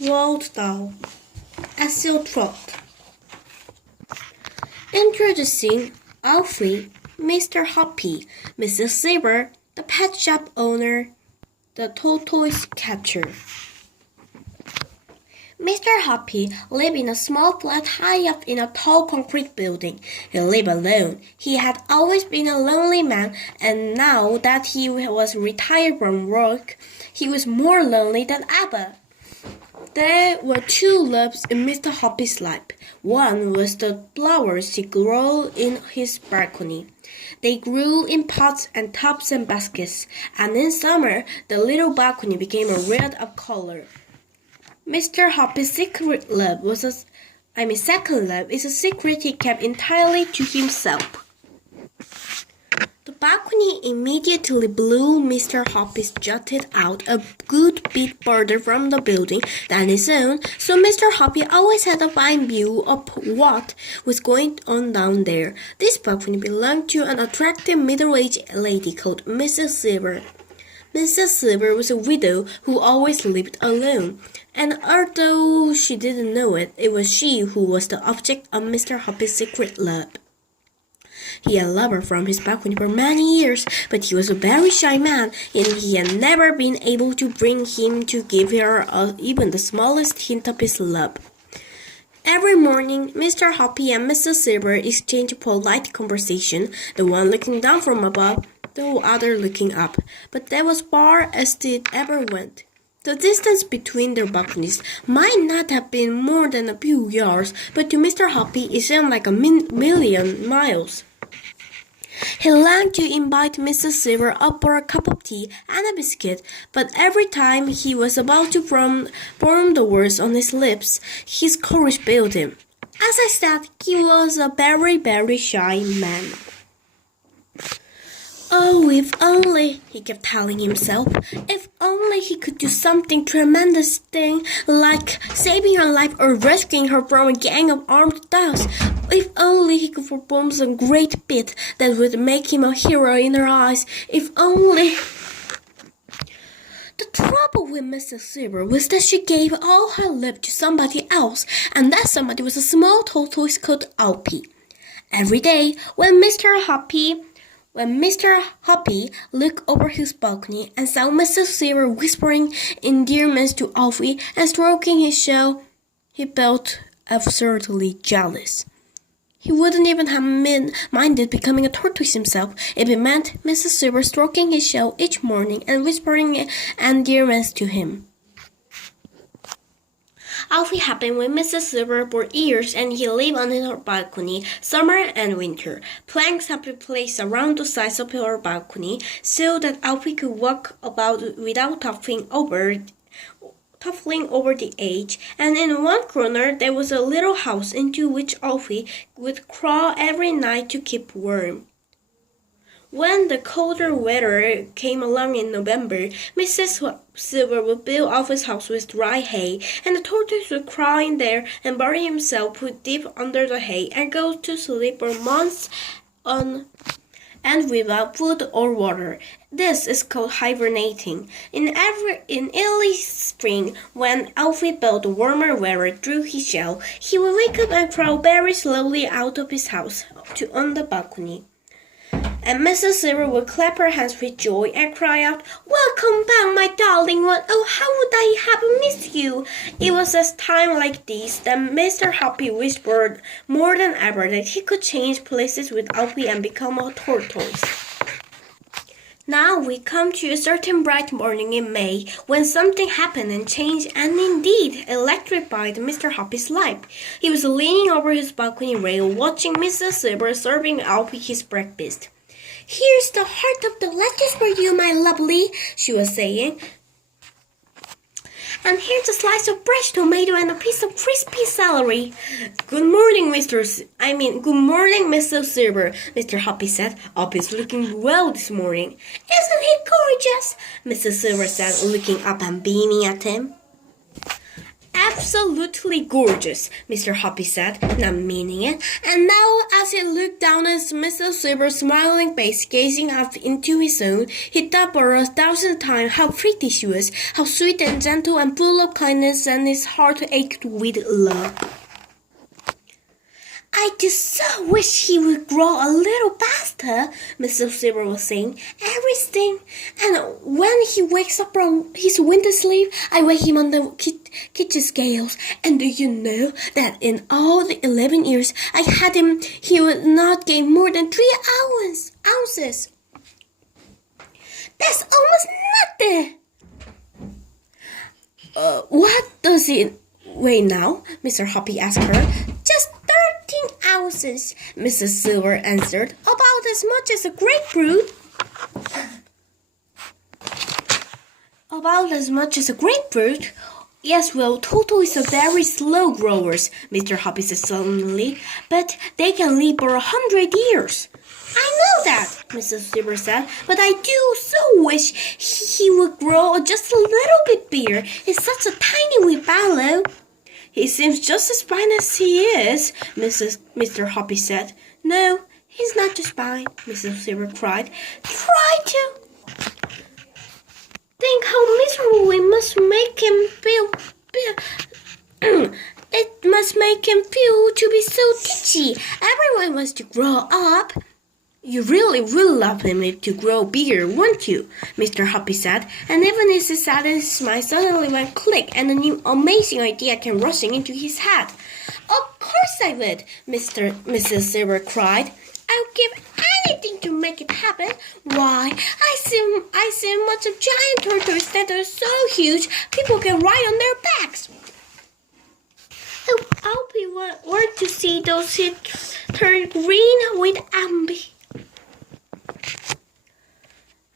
ROALD DAHL ESIO TROT. Introducing Alfie, Mr. Hoppy, Mrs. Silver, the pet shop owner, the tortoise catcher. Mr. Hoppy lived in a small flat high up in a tall concrete building. He lived alone. He had always been a lonely man, and now that he was retired from work, he was more lonely than ever. There were two loves in Mr. Hoppy's life. One was the flowers he grew in his balcony. They grew in pots and tubs and baskets, and in summer the little balcony became a red of color. Mr. Hoppy's second love is a secret he kept entirely to himself. The balcony immediately blew Mr. Hoppy jutted out a good bit further from the building than his own, so Mr. Hoppy always had a fine view of what was going on down there. This balcony belonged to an attractive middle-aged lady called Mrs. Silver. Mrs. Silver was a widow who always lived alone, and although she didn't know it, it was she who was the object of Mr. Hoppy's secret love. He had loved her from his balcony for many years, but he was a very shy man, and he had never been able to bring him to give her even the smallest hint of his love. Every morning, Mr. Hoppy and Mrs. Silver exchanged polite conversation, the one looking down from above, the other looking up, but that was far as it ever went. The distance between their balconies might not have been more than a few yards, but to Mr. Hoppy it seemed like a million miles. He longed to invite Mrs. Silver up for a cup of tea and a biscuit, but every time he was about to form the words on his lips, his courage failed him. As I said, he was a very, very shy man. Oh, if only, he kept telling himself, if only he could do something tremendous thing like saving her life or rescuing her from a gang of armed thugs. If only he could perform some great feat that would make him a hero in her eyes. If only... The trouble with Mrs. Silver was that she gave all her love to somebody else, and that somebody was a small tortoise called Alfie. Every day, when Mr. Hoppy looked over his balcony and saw Mrs. Silver whispering endearments to Alfie and stroking his shell, he felt absurdly jealous. He wouldn't even have minded becoming a tortoise himself if it meant Mrs. Silver stroking his shell each morning and whispering endearments to him. Alfie had been with Mrs. Silver for years, and he lived on her balcony summer and winter. Planks had been placed around the sides of her balcony so that Alfie could walk about without toppling over the edge, and in one corner there was a little house into which Alfie would crawl every night to keep warm. When the colder weather came along in November, Mrs. Silver would build Alfie's house with dry hay, and the tortoise would crawl in there and bury himself deep under the hay and go to sleep for months on and without food or water. This is called hibernating. In early spring, when Alfie felt the warmer weather through his shell, he would wake up and crawl very slowly out of his house on the balcony. And Mrs. Silver would clap her hands with joy and cry out, "Welcome back, my darling one! Oh, how would I have missed you!" It was at times like this that Mr. Hoppy whispered more than ever that he could change places with Alfie and become a tortoise. Now we come to a certain bright morning in May when something happened and changed and indeed electrified Mr. Hoppy's life. He was leaning over his balcony rail watching Mrs. Silver serving Alfie his breakfast. "Here's the heart of the lettuce for you, my lovely," she was saying. "And here's a slice of fresh tomato and a piece of crispy celery." Good morning, Mrs. Silver," Mr. Hoppy said. "Alfie's looking well this morning." "Isn't he gorgeous?" Mrs. Silver said, looking up and beaming at him. absolutely gorgeous, Mr. Hoppy said, not meaning it. And now, as he looked down at Mr. Silver's smiling face, gazing up into his own, he thought for 1,000 times how pretty she was, how sweet and gentle and full of kindness, and his heart ached with love. I just so wish he would grow a little faster, Mr. Silver was saying. Everything. And when he wakes up from his winter sleep, I weigh him on the kitchen scales. And do you know that in all the 11 years I had him, he would not gain more than 3 ounces. That's almost nothing. What does it weigh now? Mr. Hoppy asked her. Just 13 ounces, Mrs. Silver answered. About as much as a grapefruit. About as much as a grapefruit? Yes, well, tortoises are very slow growers, Mr. Hoppy said suddenly, but they can live for 100 years. I know that, Mrs. Silver said, but I do so wish he would grow just a little bit bigger. He's such a tiny wee fellow. He seems just as fine as he is, Mr. Hoppy said. No, he's not just fine, Mrs. Silver cried. Try to think how miserable it must make him feel. It must make him feel to be so itchy. Everyone wants to grow up. You really will love him to grow bigger, won't you? Mr. Hoppy said, and even his sudden smile suddenly went click and a new amazing idea came rushing into his head. Of course I would, Mrs. Silver cried. I'll give anything to make it happen. Why, I see much of giant turtles that are so huge people can ride on their backs. I'll be worth to see those turn green with amber.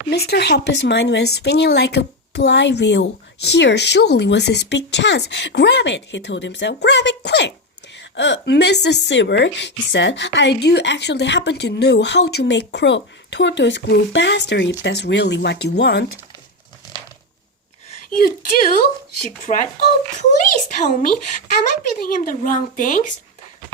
Mr. Hoppy's mind was spinning like a flywheel. Here surely was his big chance. Grab it, he told himself. Grab it quick. Mrs. Silver, he said, I do actually happen to know how to make tortoise grow faster if that's really what you want. You do? She cried. Oh, please tell me. Am I feeding him the wrong things?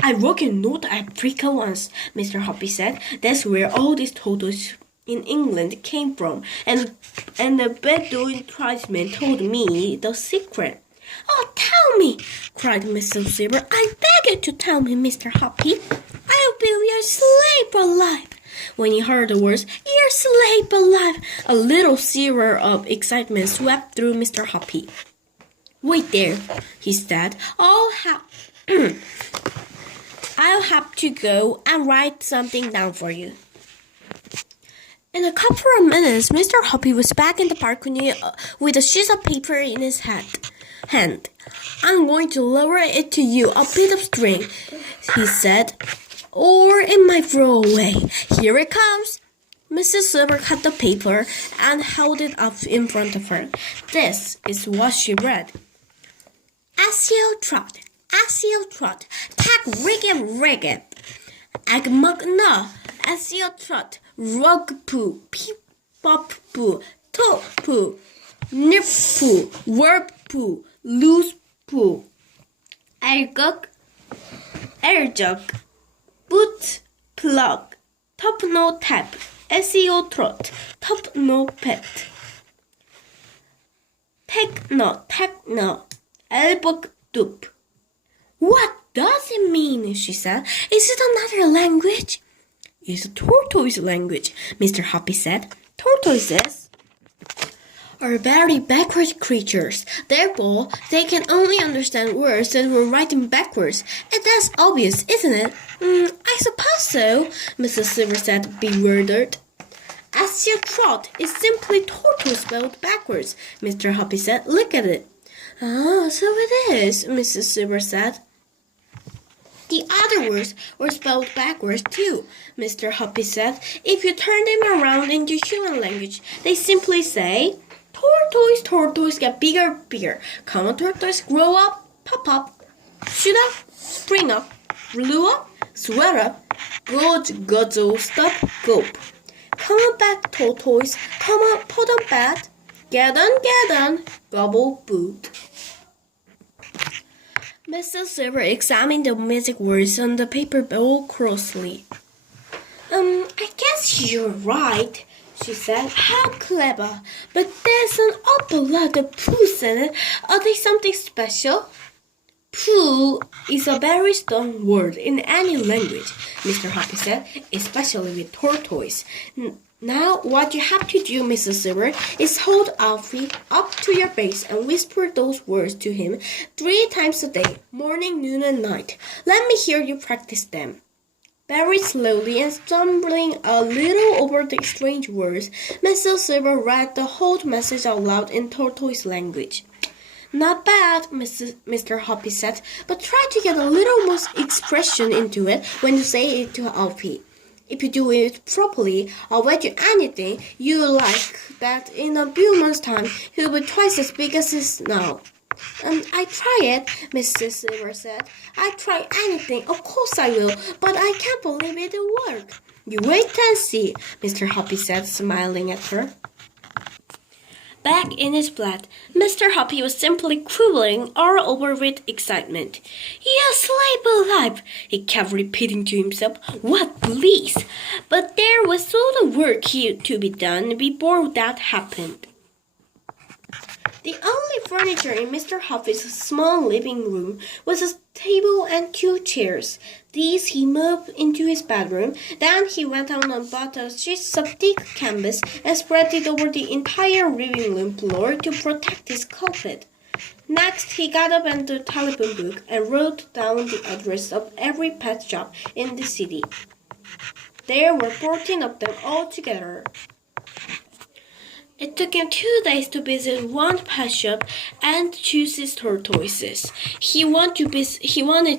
I worked in North Africa once, Mr. Hoppy said. That's where all these tortoises in England came from, and the Bedouin tribesmen told me the secret. Oh, tell me, cried Mrs. Silver. I beg you to tell me, Mr. Hoppy. I'll be your slave for life. When he heard the words, your slave for life, a little shiver of excitement swept through Mr. Hoppy. Wait there, he said. I'll have to go and write something down for you. In a couple of minutes, Mr. Hoppy was back in the balcony with a sheet of paper in his hand. I'm going to lower it to you, a bit of string, he said, or it might throw away. Here it comes. Mrs. Silver cut the paper and held it up in front of her. This is what she read. ESIO TROT, tag rig, ag mugna, ESIO TROT, rug poo, peep pop poo, top poo, nip poo, warp poo, loose poo, erjug, boot plug, top no tap, ESIO TROT, top no pet, techno, elbow dupe. What does it mean? She said. Is it another language? It's a tortoise language, Mr. Hoppy said. Tortoises are very backward creatures. Therefore, they can only understand words that were written backwards. And that's obvious, isn't it? I suppose so, Mrs. Silver said, bewildered. ESIO TROT is simply tortoise spelled backwards, Mr. Hoppy said. Look at it. Oh, so it is, Mrs. Silver said. The other words were spelled backwards too, Mr. Hoppy said. If you turn them around into human language, they simply say, tortoise get bigger, common tortoise grow up, pop up, shoot up, spring up, blew up, sweat up, guzzle, stop, gulp. Come on back, tortoise, come on, put on bed, get on, gobble, boot. Mrs. Silver examined the magic words on the paper bowl closely. I guess you're right, she said. How clever. But there's an awful lot of poos in it. Are they something special? Poo is a very strong word in any language, Mr. Hoppy said, especially with tortoise. Now, what you have to do, Mrs. Silver, is hold Alfie up to your face and whisper those words to him 3 times a day, morning, noon, and night. Let me hear you practice them. Very slowly and stumbling a little over the strange words, Mrs. Silver read the whole message out loud in tortoise language. Not bad, Mr. Hoppy said, but try to get a little more expression into it when you say it to Alfie. If you do it properly, I'll bet you anything you like that in a few months' time he'll be twice as big as he is now. I try it, Mrs. Silver said. I try anything, of course I will, but I can't believe it'll work. You wait and see, Mr. Hoppy said, smiling at her. Back in his flat, Mr. Hoppy was simply quivering all over with excitement. Yes, life alive, he kept repeating to himself. What bliss! But there was still the work to be done before that happened. The only furniture in Mr. Hoppy's small living room was a table and 2 chairs. These he moved into his bedroom. Then he went out and bought a sheet of thick canvas and spread it over the entire living room floor to protect his carpet. Next, he got up and the telephone book and wrote down the address of every pet shop in the city. There were 14 of them altogether. It took him 2 days to visit one pet shop and choose his tortoises. He wanted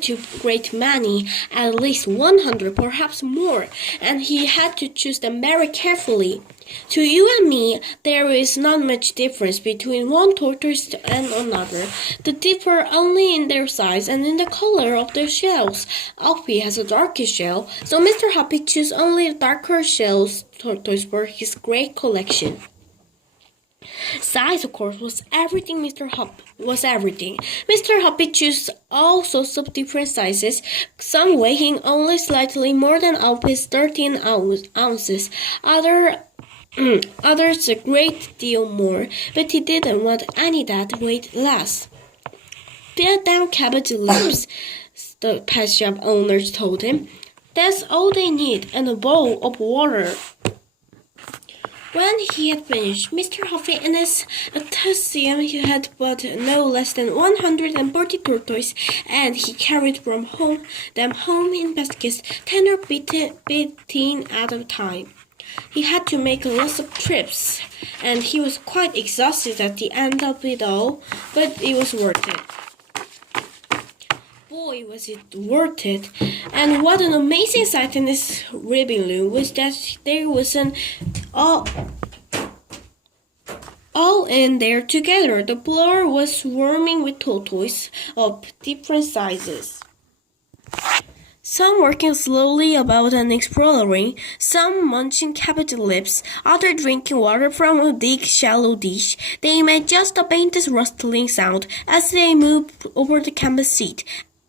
to great many, at least 100, perhaps more, and he had to choose them very carefully. To you and me, there is not much difference between one tortoise and another. They differ only in their size and in the color of their shells. Alfie has a darker shell, so Mr. Hoppy chose only darker shells tortoise for his great collection. Size, of course, was everything. Mr. Hoppy chose all sorts of different sizes, some weighing only slightly more than Alfie's 13 ounces, others a great deal more, but he didn't want any that weighed less. Fill them cabbage leaves, the pet shop owners told him. That's all they need, and a bowl of water. When he had finished, Mr. Hoppy and his associate had bought no less than 140 tortoises, and he carried them home in baskets, 10 or 15 at a time. He had to make lots of trips, and he was quite exhausted at the end of it all, but it was worth it. Boy, was it worth it! And what an amazing sight in this living room was that there was all in there together. The floor was swarming with tortoises of different sizes. Some working slowly about and exploring, some munching cabbage leaves, others drinking water from a big shallow dish. They made just the faintest rustling sound as they moved over the canvas seat.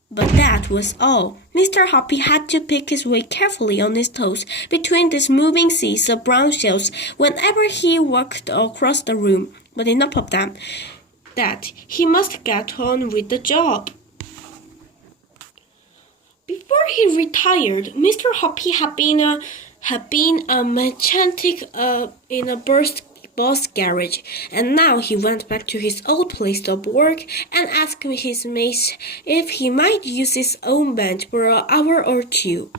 But that was all. Mr. Hoppy had to pick his way carefully on his toes between these moving seas of brown shells whenever he walked across the room. But enough of that. He must get on with the job. Before he retired, Mr. Hoppy had been a mechanic in a bus garage, and now he went back to his old place of work and asked his mate if he might use his own bench for an hour or 2.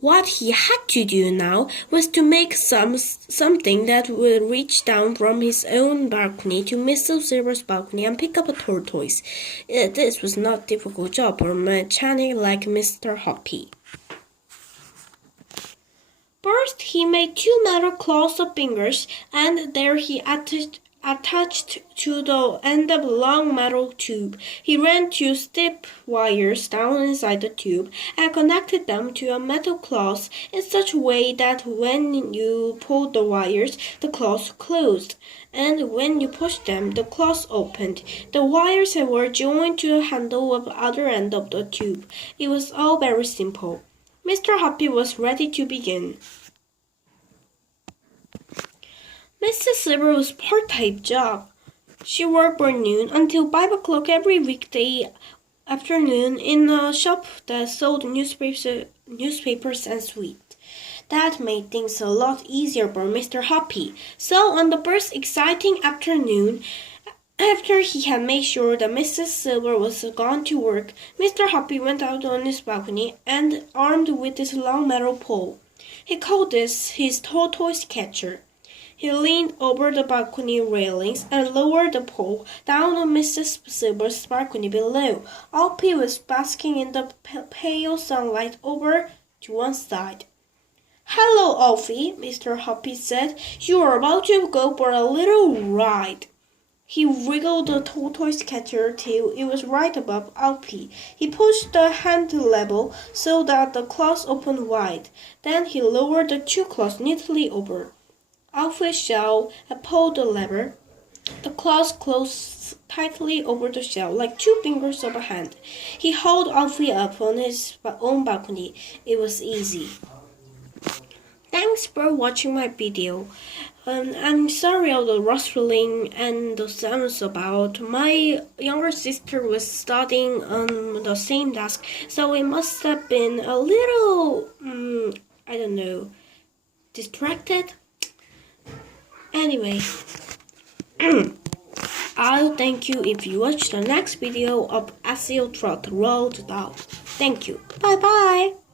What he had to do now was to make something that would reach down from his own balcony to Mr. Silver's balcony and pick up a tortoise. This was not a difficult job for a mechanic like Mr. Hoppy. First, he made 2 metal claws of fingers, and there he attached to the end of a long metal tube. He ran two stiff wires down inside the tube and connected them to a metal cloth in such a way that when you pulled the wires, the cloth closed, and when you pushed them, the cloth opened. The wires were joined to the handle of the other end of the tube. It was all very simple. Mr. Hoppy was ready to begin. Mrs. Silver's part-time job. She worked from noon until 5 o'clock every weekday afternoon in a shop that sold newspapers and sweets. That made things a lot easier for Mr. Hoppy. So on the first exciting afternoon, after he had made sure that Mrs. Silver was gone to work, Mr. Hoppy went out on his balcony and armed with his long metal pole. He called this his tortoise catcher. He leaned over the balcony railings and lowered the pole down on Mrs. Silver's balcony below. Alfie was basking in the pale sunlight over to one side. "Hello, Alfie," Mr. Hoppy said. "You are about to go for a little ride." He wriggled the tortoise catcher till it was right above Alfie. He pushed the hand level so that the cloth opened wide. Then he lowered the two cloths neatly over Alfie's shell and pulled the lever. The cloth closed tightly over the shell like two fingers of a hand. He hauled Alfie up on his own balcony. It was easy. Thanks for watching my video. I'm sorry all the rustling and the sounds about. My younger sister was studying on the same desk, so it must have been a little, distracted. Anyway, I'll thank you if you watch the next video of ESIO TROT ROALD. Thank you. Bye bye.